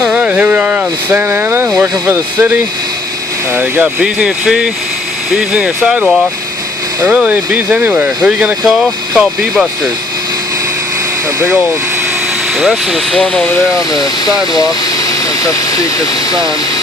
Alright, here we are on Santa Ana, working for the city. You got bees in your tree, bees in your sidewalk, or really bees anywhere. Who are you going to call? Call bee busters. A big old, the rest of the swarm over there on the sidewalk. It's tough to see because of the sun.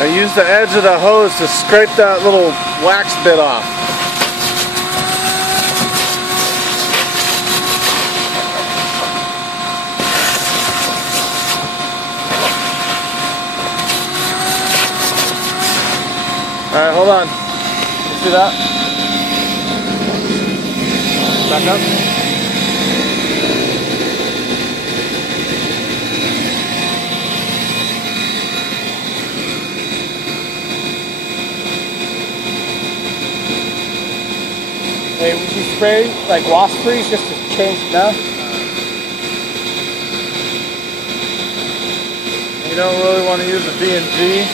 I used the edge of the hose to scrape that little wax bit off. Alright, hold on. You see that? Back up. Hey, would you spray like wasp freeze just to change it now? You don't really want to use a B&G.